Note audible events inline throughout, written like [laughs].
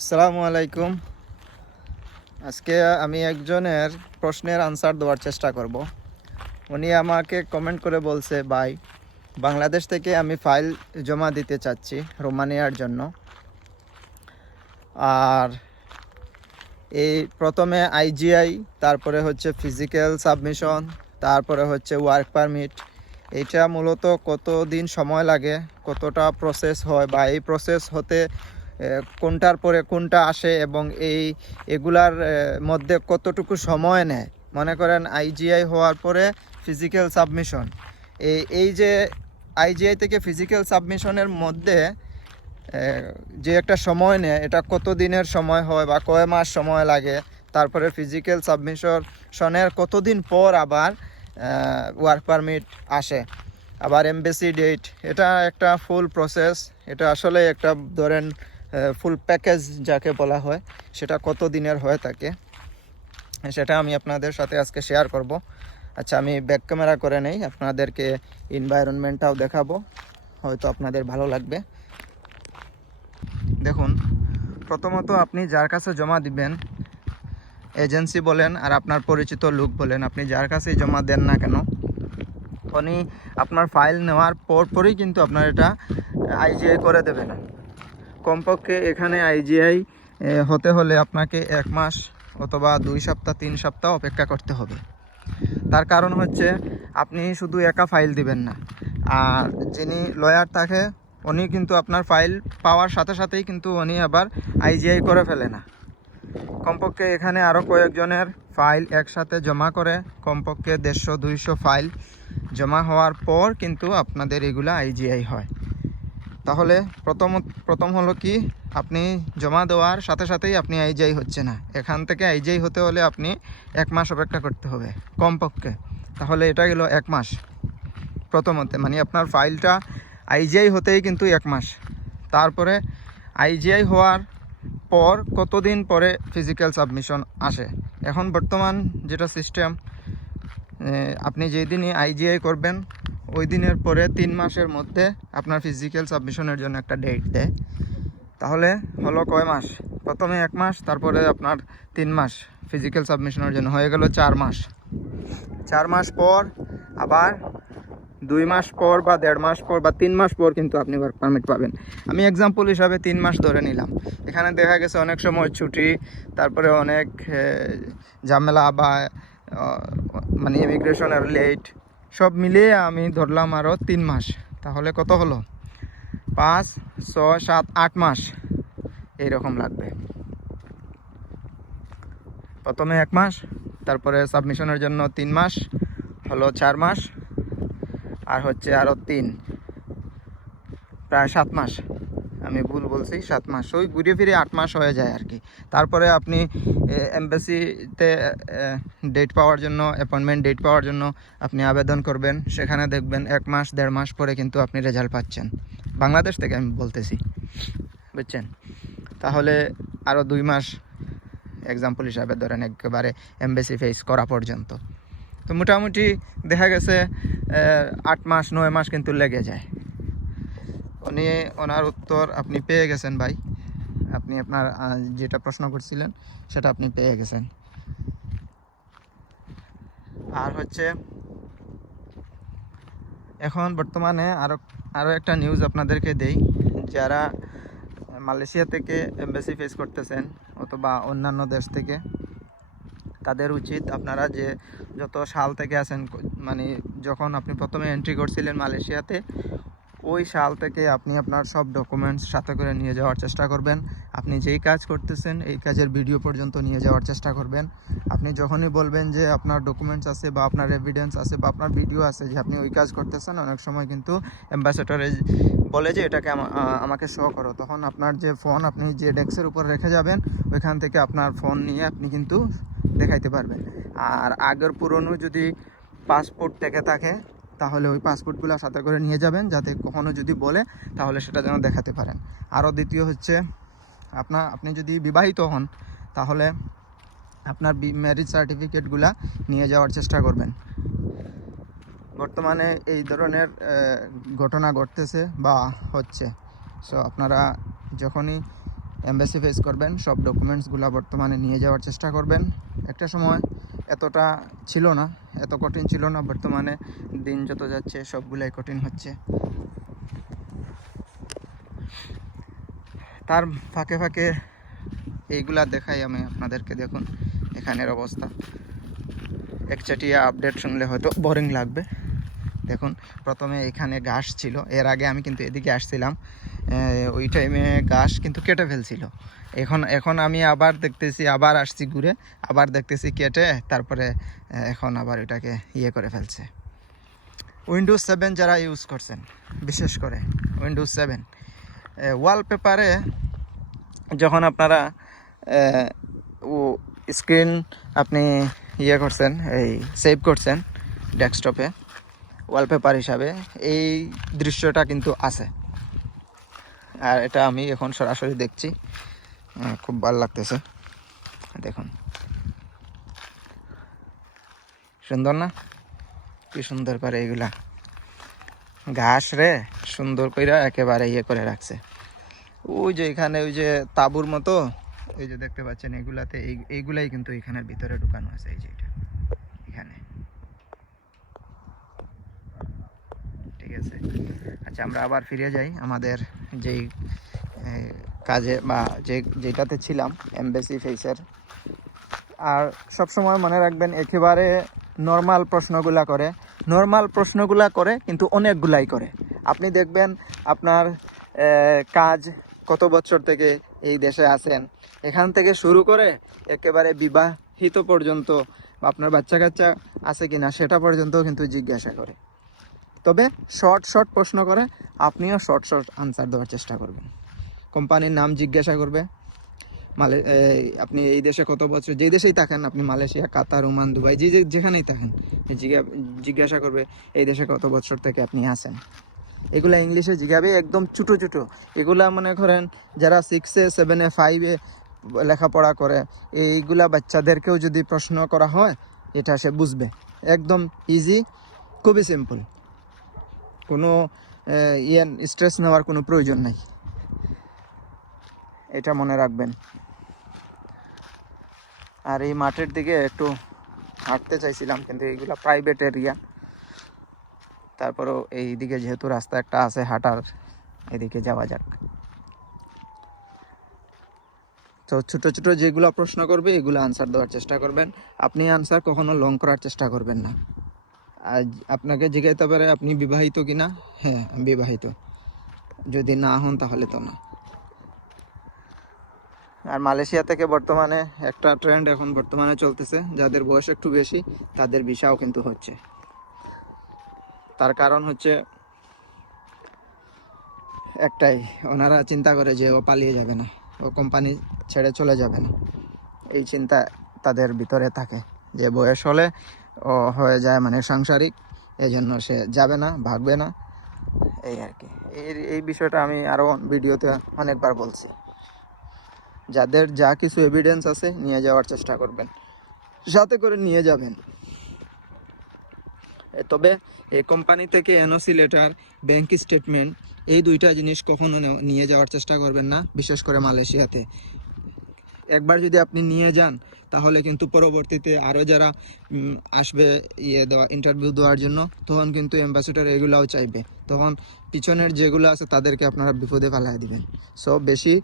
আসসালামু আলাইকুম। আজকে আমি একজনের প্রশ্নের আনসার দেওয়ার চেষ্টা করব। উনি আমাকে কমেন্ট করে বলছে, ভাই, বাংলাদেশ থেকে আমি ফাইল জমা দিতে চাচ্ছি রোমানিয়ার জন্য। আর এই প্রথমে আইজিআই তারপরে হচ্ছে ফিজিক্যাল সাবমিশন তারপরে হচ্ছে ওয়ার্ক পারমিট এটা মূলত কত দিন সময় লাগে, কতটা প্রসেস হয় বা এই প্রসেস হতে কোনটার পরে কোনটা আসে এবং এই এগুলার মধ্যে কতটুকু সময় নেয়? মনে করেন আইজিআই হওয়ার পরে ফিজিক্যাল সাবমিশন এই এই যে আইজিআই থেকে ফিজিক্যাল সাবমিশনের মধ্যে যে একটা সময় নেয়, এটা কত দিনের সময় হয় বা কয় মাস সময় লাগে, তারপরে ফিজিক্যাল সাবমিশনের কতদিন পর আবার ওয়ার্ক পারমিট আসে, আবার এমবেসি ডেট এটা একটা ফুল প্রসেস এটা আসলে একটা ধরেন ফুল প্যাকেজ যাকে বলা হয়, সেটা কত দিনের হয়ে থাকে, সেটা আমি আপনাদের সাথে আজকে শেয়ার করব। আচ্ছা আমি ব্যাক ক্যামেরা করে নেই, আপনাদেরকে এনভায়রনমেন্টটাও দেখাবো, হয়তো আপনাদের ভালো লাগবে। দেখুন, প্রথমত আপনি যার কাছে জমা দিবেন এজেন্সি বলেন আর আপনার পরিচিত লোক বলেন, আপনি যার কাছেই জমা দেন না কেন, উনি আপনার ফাইল নেওয়ার পর পরই কিন্তু আপনার এটা আইজিআই করে দেবে না কমপক্ষে এখানে আইজিআই হতে হলে আপনাকে এক মাস অথবা দুই সপ্তাহ, তিন সপ্তাহ অপেক্ষা করতে হবে। তার কারণ হচ্ছে, আপনি শুধু একা ফাইল দিবেন না। আর যিনি লয়ার থাকে, উনি কিন্তু আপনার ফাইল পাওয়ার সাথে সাথেই কিন্তু উনি আবার আইজিআই করে ফেলে না। কমপক্ষে এখানে আরও কয়েকজনের ফাইল একসাথে জমা করে, কমপক্ষে দেড়শো, দুইশো ফাইল জমা হওয়ার পর কিন্তু আপনাদের এগুলো আইজিআই হয়। তাহলে প্রথম প্রথম হলো কি? আপনি জমা দেওয়ার সাথে সাথেই আপনি আইজিআই হচ্ছে না। এখান থেকে আইজিআই হতে হলে আপনি এক মাস অপেক্ষা করতে হবে, কমপক্ষে। তাহলে এটা গেল এক মাস। প্রথমতে মানে আপনার ফাইলটা আইজিআই হতেই কিন্তু এক মাস। তারপরে আইজিআই হওয়ার পর কতদিন পরে ফিজিক্যাল সাবমিশন আসে? এখন বর্তমান যেটা সিস্টেম আপনি যেই দিনই আইজিআই করবেন ওই দিনের পরে তিন মাসের মধ্যে আপনার ফিজিক্যাল সাবমিশনের জন্য একটা ডেট দেয়। তাহলে হলো কয় মাস? প্রথমে এক মাস, তারপরে আপনার তিন মাস ফিজিক্যাল সাবমিশনের জন্য। হয়ে গেল চার মাস। চার মাস পর আবার দুই মাস পর বা দেড় মাস পর বা তিন মাস পর কিন্তু আপনি ওয়ার্ক পারমিট পাবেন। আমি এক্সাম্পল হিসাবে তিন মাস ধরে নিলাম। এখানে দেখা গেছে অনেক সময় ছুটি, তারপরে অনেক ঝামেলা বা মানে ইমিগ্রেশনের লেট সব মিলিয়ে আমি ধরলাম আরও তিন মাস। তাহলে কত হলো? পাঁচ, ছয়, সাত, আট মাস। এইরকম লাগবে। প্রথমে এক মাস, তারপরে সাবমিশনের জন্য তিন মাস, হলো চার মাস, আর হচ্ছে আরও তিন, প্রায় সাত মাস। আমি ভুল বলছি, সাত মাস। ওই ঘুরে ফিরে আট মাস হয়ে যায় আর কি। তারপরে আপনি এমবাসিতে ডেট পাওয়ার জন্য অ্যাপয়েন্টমেন্ট ডেট পাওয়ার জন্য আপনি আবেদন করবেন। সেখানে দেখবেন এক মাস, দেড় মাস পরে কিন্তু আপনি রেজাল্ট পাচ্ছেন। বাংলাদেশ থেকে আমি বলতেছি, বুঝছেন? তাহলে আরও দুই মাস এক্সাম্পল হিসাবে ধরেন একেবারে এমবেসি ফেস করা পর্যন্ত। তো মোটামুটি দেখা গেছে আট মাস, নয় মাস কিন্তু লেগে যায়। উনি, ওনার উত্তর আপনি পেয়ে গেছেন ভাই। আপনি আপনার যেটা প্রশ্ন করছিলেন, সেটা আপনি পেয়ে গেছেন। আর হচ্ছে, এখন বর্তমানে আরও আরও একটা নিউজ আপনাদেরকে দেই। যারা মালয়েশিয়া থেকে এমবেসি ফেস করতেছেন, অথবা অন্যান্য দেশ থেকে, তাদের উচিত আপনারা যে, যত সাল থেকে আছেন মানে যখন আপনি প্রথমে এন্ট্রি করছিলেন মালয়েশিয়াতে ওই সাল থেকে আপনি আপনার সব ডকুমেন্টস সাথে করে নিয়ে যাওয়ার চেষ্টা করবেন। আপনি যেই কাজ করতেছেন, এই কাজের ভিডিও পর্যন্ত নিয়ে যাওয়ার চেষ্টা করবেন। আপনি যখনই বলবেন যে আপনার ডকুমেন্টস আছে বা আপনার এভিডেন্স আছে বা আপনার ভিডিও আছে যে আপনি ওই কাজ করতেছেন, অনেক সময় কিন্তু অ্যাম্বাসেডরে বলে যে এটাকে আমা- আমাকে শো করো। তখন আপনার যে ফোন আপনি যে ডেস্কের উপর রেখে যাবেন, ওইখান থেকে আপনার ফোন নিয়ে আপনি কিন্তু দেখাইতে পারবেন। আর আগের পুরনো যদি পাসপোর্ট থেকে থাকে তাহলে ওই পাসপোর্টগুলো সাথে করে নিয়ে যাবেন, যাতে কখনো যদি বলে, তাহলে সেটা যেন দেখাতে পারেন। আরও দ্বিতীয় হচ্ছে আপনার আপনি যদি বিবাহিত হন, তাহলে আপনার ম্যারিজ সার্টিফিকেটগুলা নিয়ে যাওয়ার চেষ্টা করবেন। বর্তমানে এই ধরনের ঘটনা ঘটতেছে বা হচ্ছে। সো আপনারা যখনই এমবেসি ফেস করবেন, সব ডকুমেন্টসগুলো বর্তমানে নিয়ে যাওয়ার চেষ্টা করবেন। একটা সময় এতটা ছিল না, এত কঠিন ছিল না, বর্তমানে দিন যত যাচ্ছে সবগুলাই কঠিন হচ্ছে। তার ফাঁকে ফাঁকে এইগুলা দেখাই আমি আপনাদেরকে, দেখুন এখানের অবস্থা। একচাটিয়া আপডেট শুনলে হয়তো বোরিং লাগবে। দেখুন, প্রথমে এখানে ঘাস ছিল, এর আগে আমি কিন্তু এদিকে আসছিলাম। ওই টাইমে ঘাস কিন্তু কেটে ফেলছিল। এখন এখন আমি আবার দেখতেছি, আবার আসছি ঘুরে, আবার দেখতেছি কেটে, তারপরে এখন আবার এটাকে ইয়ে করে ফেলছে। উইন্ডোজ সেভেন যারা ইউজ করছেন, বিশেষ করে উইন্ডোজ সেভেন ওয়ালপেপারে যখন আপনারা ও স্ক্রিন আপনি ইয়ে করছেন, এই সেভ করছেন ডেস্কটপে ওয়ালপেপার হিসাবে, এই দৃশ্যটা কিন্তু আছে। আর এটা আমি এখন সরাসরি দেখছি। খুব ভালো লাগতেছে। দেখুন। সুন্দর না? কি সুন্দর করে এগুলা। ঘাস রে, সুন্দর কইরা একেবারে ইয়ে করে রাখছে। ওই যে এখানে ওই যে তাবুর মতো, এই যে দেখতে পাচ্ছেন এগুলাতে, এই- এইগুলাই কিন্তু এখানের ভিতরে ঢুকানো আছে, এই যে এটা। এখানে। ঠিক আছে। আচ্ছা আমরা আবার ফিরে যাই আমাদের যেই কাজে বা যে, যেটাতে ছিলাম এমবেসি ফেসের আর সব সময় মনে রাখবেন, একেবারে নর্মাল প্রশ্নগুলা করে। নর্মাল প্রশ্নগুলা করে, কিন্তু অনেকগুলাই করে। আপনি দেখবেন, আপনার কাজ কত বছর থেকে এই দেশে আছেন? এখান থেকে শুরু করে একেবারে বিবাহিত পর্যন্ত, আপনার বাচ্চা কাচ্চা আছে কিনা, সেটা পর্যন্ত কিন্তু জিজ্ঞাসা করে। তবে শর্ট শর্ট প্রশ্ন করে, আপনিও শর্ট শর্ট আনসার দেওয়ার চেষ্টা করবেন। কোম্পানির নাম জিজ্ঞাসা করবে, মালে আপনি এই দেশে কত বছর, যেই দেশেই থাকেন, আপনি মালয়েশিয়া, কাতার, ওমান, দুবাই, যে, যে- যেখানেই থাকেন জিজ্ঞা- জিজ্ঞাসা করবে, এই দেশে কত বছর থেকে আপনি আছেন। এগুলা ইংলিশে জিজ্ঞাবে, একদম ছোটো ছোটো এগুলা মনে করেন, যারা সিক্সে সেভেনে ফাইভে লেখাপড়া করে, এইগুলা বাচ্চাদেরকেও যদি প্রশ্ন করা হয়, এটা সে বুঝবে। একদম ইজি খুবই সিম্পল কোনো আহ, ইয়ে স্ট্রেস নেওয়ার কোনো প্রয়োজন নাই। এটা মনে রাখবেন। আর এই মাঠের দিকে একটু হাঁটতে চাইছিলাম কিন্তু এইগুলো প্রাইভেট এরিয়া তারপরেও এই দিকে যেহেতু রাস্তা একটা আছে হাঁটার এদিকে যাওয়া যাক। তো ছোট ছোট যেগুলো প্রশ্ন করবে এগুলো আনসার দেওয়ার চেষ্টা করবেন। আপনি আনসার কখনো লং করার চেষ্টা করবেন না। আজ আপনাকে জিজ্ঞাসা পারে আপনি বিবাহিত কিনা হ্যাঁ আমি বিবাহিত। যদি না হন তাহলে তো না। আর মালয়েশিয়া থেকে বর্তমানে একটা ট্রেন্ড এখন বর্তমানে চলতেছে। যাদের বয়স একটু বেশি, তাদের ভিসাও কিন্তু হচ্ছে। তার কারণ হচ্ছে একটাই, ওনারা চিন্তা করে যে ও পালিয়ে যাবে না। ও কোম্পানি ছেড়ে চলে যাবে না। এই চিন্তা তাদের ভিতরে থাকে। যে বয়স হলে হয়ে যায় মানে সাংসারিক এই জন্য সে যাবে না, ভাগবে না। এই আর কি। এই এই বিষয়টা আমি আরও ভিডিওতে অনেকবার বলছি। যাদের যা কিছু এভিডেন্স আছে, নিয়ে যাওয়ার চেষ্টা করবেন। সাথে করে নিয়ে যাবেন। তবে এই কোম্পানি থেকে এনওসি লেটার ব্যাংক স্টেটমেন্ট এই দুইটা জিনিস কখনো নিয়ে যাওয়ার চেষ্টা করবেন না, বিশেষ করে মালয়েশিয়াতে। একবার যদি আপনি নিয়ে যান, তাহলে কিন্তু পরবর্তীতে আরও যারা আসবে ইয়ে দেওয়া ইন্টারভিউ দেওয়ার জন্য, তখন কিন্তু অ্যাম্বাসেডর এগুলাও চাইবে। তখন পিছনের যেগুলো আছে, তাদেরকে আপনারা বিপদে ফেলাই দিবেন। সো বেশি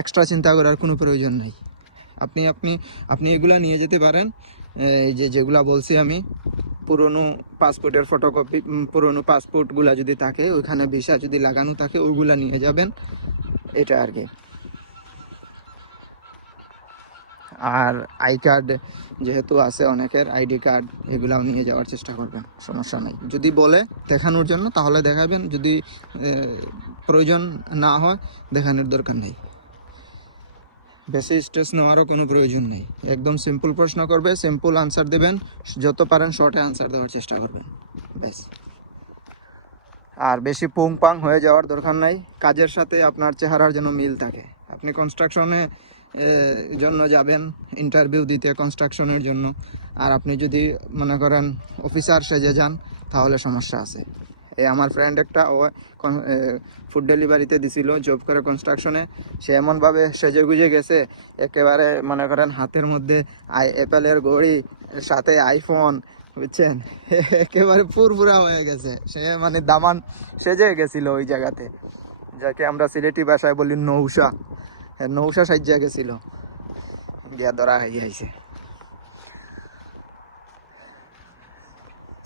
এক্সট্রা চিন্তা করার কোনো প্রয়োজন নেই। আপনি আপনি আপনি এগুলা নিয়ে যেতে পারেন। এই যে যেগুলা বলছি আমি, পুরনো পাসপোর্টের ফটোকপি পুরনো পাসপোর্টগুলা যদি থাকে, ওইখানে ভিসা যদি লাগানো থাকে, ওইগুলা নিয়ে যাবেন। এটা আর কি। আর আই কার্ড যেহেতু আছে অনেকের, আইডি কার্ড এগুলাও নিয়ে যাওয়ার চেষ্টা করবেন, সমস্যা নেই। যদি বলে দেখানোর জন্য, তাহলে দেখাবেন, যদি প্রয়োজন না হয়, দেখানোর দরকার নেই। বেশি স্ট্রেস নেওয়ারও কোনো প্রয়োজন নেই। একদম সিম্পল প্রশ্ন করবে সিম্পল আনসার দেবেন, যত পারেন শর্টে আনসার দেওয়ার চেষ্টা করবেন। ব্যাস। আর বেশি পুং পাং হয়ে যাওয়ার দরকার নাই। কাজের সাথে আপনার চেহারার যেন মিল থাকে। আপনি কনস্ট্রাকশনে জন্য যাবেন ইন্টারভিউ দিতে কনস্ট্রাকশনের জন্য। আর আপনি যদি মনে করেন অফিসার সেজে যান, তাহলে সমস্যা আছে। এই আমার ফ্রেন্ড একটা, ও ফুড ডেলিভারিতে দিছিল জব করে কনস্ট্রাকশনে সে এমনভাবে সেজে গুজে গেছে, একেবারে মনে করেন হাতের মধ্যে আই অ্যাপেলের ঘড়ি, সাথে আইফোন বুঝছেন? [laughs] একেবারে পুরপুরা হয়ে গেছে। সে মানে দামান সেজে গেছিল ওই জায়গাতে। যাকে আমরা সিলেটি ভাষায় বলি নৌসা। নৌসা সাজিয়া গেছিল। গিয়া ধরা হয়ে আইছে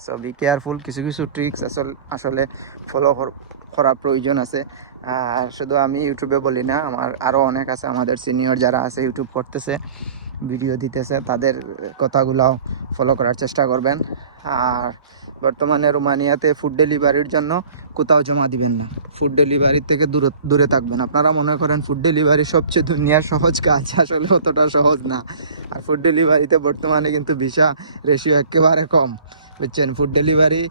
সো বি কেয়ারফুল কিছু কিছু ট্রিক্স আসল, আসলে ফলো করার প্রয়োজন আছে। আর শুধু আমি ইউটিউবে বলি না, আমার আরও অনেক আছে, আমাদের সিনিয়র যারা আছে ইউটিউব করতেছে। ভিডিও দিতেছে, তাদের কথাগুলাও ফলো করার চেষ্টা করবেন। আর বর্তমানে রোমানিয়াতে ফুড ডেলিভারির জন্য কোথাও জমা দিবেন না। ফুড ডেলিভারির থেকে দূরে দূরে থাকবেন। আপনারা মনে করেন ফুড ডেলিভারি সবচেয়ে দুনিয়ার সহজ কাজ, আসলে অতটা সহজ না। আর ফুড ডেলিভারিতে বর্তমানে কিন্তু ভিসা রেশিও একেবারে কম। বুঝছেন? ফুড ডেলিভারি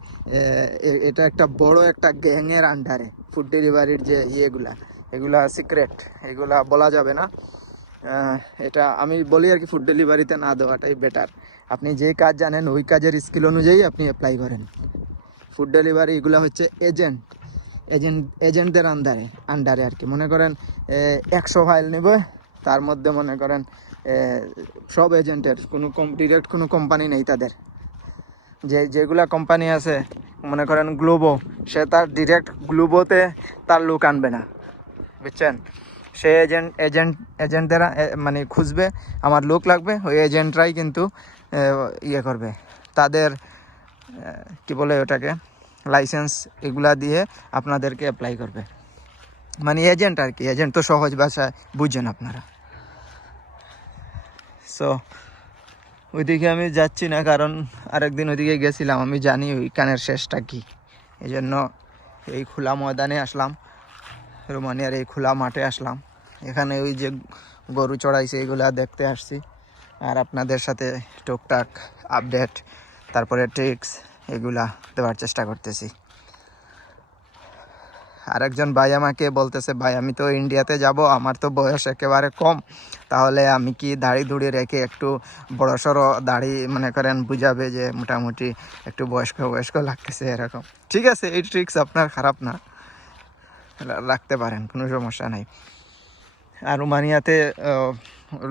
এটা একটা বড় একটা গ্যাংয়ের আন্ডারে ফুড ডেলিভারির যে ইয়েগুলা, এগুলা সিক্রেট এগুলা বলা যাবে না। এটা আমি বলি আর কি ফুড ডেলিভারিতে না দেওয়াটাই বেটার আপনি যে কাজ জানেন, ওই কাজের স্কিল অনুযায়ী আপনি অ্যাপ্লাই করেন। ফুড ডেলিভারি এগুলো হচ্ছে এজেন্ট এজেন্ট এজেন্টদের আন্ডারে আন্ডারে আর কি। মনে করেন একশো ফাইল নেবে, তার মধ্যে মনে করেন সব এজেন্টের কোনো কম ডিরেক্ট কোনো কোম্পানি নেই তাদের। যে, যেগুলা কোম্পানি আছে, মনে করেন গ্লোবো সে তার ডিরেক্ট গ্লোবোতে তার লোক আনবে না। বুঝছেন? সে এজেন্ট এজেন্ট এজেন্টরা মানে খুঁজবে, আমার লোক লাগবে, ওই এজেন্টরাই কিন্তু ইয়ে করবে। তাদের কি বলে ওটাকে লাইসেন্স এগুলা দিয়ে আপনাদেরকে অ্যাপ্লাই করবে। মানে এজেন্ট আর কি এজেন্ট তো সহজ ভাষায় বুঝছেন আপনারা। সো ওইদিকে আমি যাচ্ছি না, কারণ আরেকদিন ওইদিকে গেছিলাম, আমি জানি ওই কানের শেষটা কী। এই জন্য এই খোলা ময়দানে আসলাম, রোমানিয়ার এই খোলা মাঠে আসলাম। এখানে ওই যে গরু চড়াইছে, এগুলা দেখতে আসছি। আর আপনাদের সাথে টুকটাক আপডেট তারপরে ট্রিক্স এগুলা দেওয়ার চেষ্টা করতেছি। আরেকজন ভাই আমাকে বলতেছে, ভাই, আমি তো ইন্ডিয়াতে যাব, আমার তো বয়স একেবারে কম। তাহলে আমি কি দাড়ি দুড়ি রেখে একটু বড় সড়ো দাড়ি, মনে করেন, বুঝাবে যে মোটামুটি একটু বয়স্ক বয়স্ক লাগতেছে এরকম? ঠিক আছে, এই ট্রিক্স আপনার খারাপ না। রাখতে পারেন, কোনো সমস্যা নাই। আর রোমানিয়াতে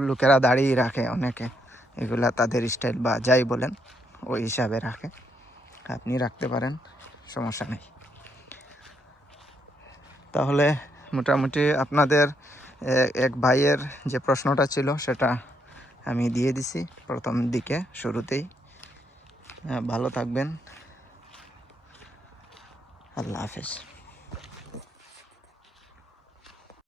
লোকেরা দাঁড়িয়ে রাখে অনেকে। এগুলা তাদের স্টাইল বা যাই বলেন, ওই হিসাবে রাখে। আপনি রাখতে পারেন, সমস্যা নেই। তাহলে মোটামুটি আপনাদের এক ভাইয়ের যে প্রশ্নটা ছিল, সেটা আমি দিয়ে দিছি প্রথম দিকে, শুরুতেই। ভালো থাকবেন। আল্লাহ হাফেজ।